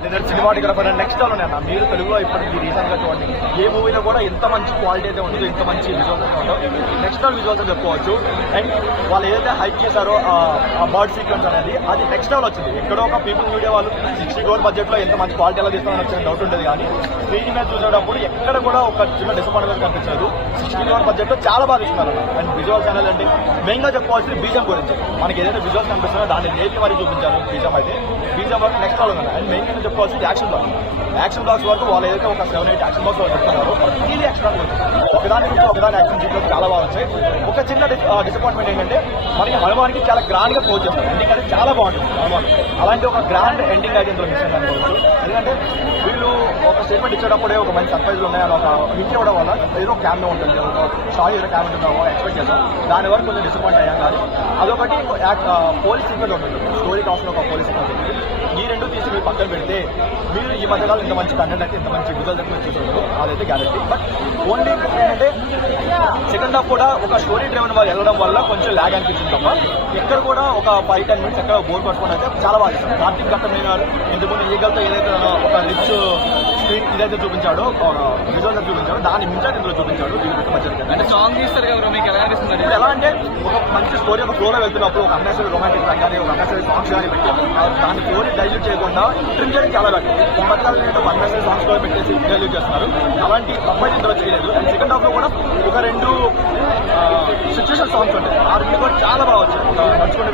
లేదా cinematographer next level ఉన్నాయి అన్న. మీరు తెలుగులో ఇప్పటికి రీసెంట్ గా చూడండి ఏ మూవీలో కూడా ఎంత మంచి క్వాలిటీ అయితే ఉంటుందో, ఎంత మంచి విజువల్స్ ఉంటుందో నెక్స్ట్ లెవెల్ విజువల్స్ అని చెప్పుకోవచ్చు. అండ్ వాళ్ళు ఏదైతే హైప్ చేశారో ఆ బర్డ్ సీక్వెన్స్ అనేది అది నెక్స్ట్ లెవెల్ వచ్చింది. ఎక్కడో ఒక పీపుల్ మీడియా వాళ్ళు 60 crore బడ్జెట్ లో ఎంత మంచి క్వాలిటీ ఎలా తీస్తామని వచ్చిన డౌట్ ఉండేది, కానీ స్క్రీన్ మీద చూసేటప్పుడు ఎక్కడ కూడా ఒక చిన్న డిసప్పాయింట్మెంట్ కనిపించదు. 60 crore బడ్జెట్ లో చాలా బాగా ఇస్తున్నారు. అండ్ విజువల్స్ అనేది అంటే మెయిన్ గా చెప్పుకోవాల్సింది బీజం గురించి. మనకి ఏదైతే విజువల్స్ కనిపిస్తుందో దాన్ని నేర్పి మరీ చూపించారు. బీజం అయితే బీజం వరకు నెక్స్ట్ లెవెల్ ఉంది. అండ్ మెయిన్ గా చెప్పుకోవాల్సింది యాక్షన్ బ్లాక్స్ వరకు వాళ్ళు ఏదైతే ఒక 7-8 యాక్షన్ బ్లాక్స్ వాళ్ళు చెప్తున్నారో ఇది యాక్షన్ ఒకదాని నుంచి ఒకదాని యాక్షన్ సీక్వెన్స్ చాలా బాగా వచ్చాయి. ఒక చిన్న డిసప్పాయింట్మెంట్ ఏంటంటే మనకి హనుమాన్కి చాలా గ్రాండ్ గా క్లోజ్ చేస్తారు. ఎండింగ్ అనేది చాలా బాగుంటుంది హనుమాన్. అలాంటి ఒక గ్రాండ్ ఎండింగ్ అయితే ఇందులో మిస్ అయింది అనుకోవచ్చు. ఎందుకంటే వీళ్ళు ఒక స్టేట్మెంట్ ఇచ్చేటప్పుడే ఒక మంచి సర్ప్రైజ్లు ఉన్నాయని ఒక హిట్ ఇవ్వడం వల్ల ఏదో క్యామ్లో ఉంటుంది, ఒక షార్ట్ ఏదో క్యామ్ ఉంటుందో ఎక్స్పెక్ట్ చేస్తాం. దాని వరకు కొంచెం డిసప్పాయింట్ అయ్యాం. కానీ అదొకటి పోలీస్ సీక్వెన్స్ ఉంటుంది, స్టోరీ కావాల్సిన ఒక పోలీస్ సీక్వెన్స్ ఉంటుంది. ఈ రెండు తీసి మీరు పక్కన పెడితే మీరు ఈ మధ్యకాలం ఇంత మంచి కంటెంట్ అయితే ఇంత మంచి విజువల్స్ అయితే మీరు చూసుకుంటారు, అదైతే గ్యారెంటీ. బట్ ఓన్లీ ఏంటంటే సెకండ్ హాఫ్ కూడా ఒక స్టోరీ డ్రైవెన్ వాళ్ళు వెళ్ళడం వల్ల కొంచెం ల్యాగ్ అనిపించింది తప్ప ఎక్కడ కూడా ఒక 5-10 minutes ఎక్కడ బోర్ పట్టుకుని అయితే చాలా బాగా ఇస్తారు. కార్తీక్ ఘట్టమైన గారు ఇంతకుముందు ఈగల్తో ఏదైతే ఒక రిచ్ స్క్రీన్ ఇదైతే చూపించాడో, విజువల్స్ అయితే చూపించాడో దాన్ని మించాడు ఇందులో చూపించాడు. అంటే సాంగ్ తీస్తారు కదా మీకు ఎలా అనిపిస్తుంది? ఇప్పుడు ఎలా అంటే ఒక మంచి స్టోరీ ఒక ఫ్లోలో వెళ్తున్నప్పుడు ఒక అన్నెసరీ రొమాంటిక్ సాంగ్ కానీ ఒక అన్నెసరీ సాంగ్స్ కానీ పెట్టి దాని స్టోరీ డైల్యూట్ చేయకుండా ట్రిమ్ చేయడానికి చాలా బట్టి ఈ మధ్యకాలం ఏంటో అన్నెసరీ సాంగ్స్ కూడా పెట్టేసి డైల్యూట్ చేస్తున్నారు. అలాంటి తప్పైతే ఇందులో చేయలేదు. అండ్ సెకండ్ హాఫ్ లో కూడా ఒక 2 సిచ్యువేషన్ సాంగ్స్ ఉంటాయి. ఆ రెండు కూడా చాలా బాగా వచ్చాయి. నడుచుకుంటూ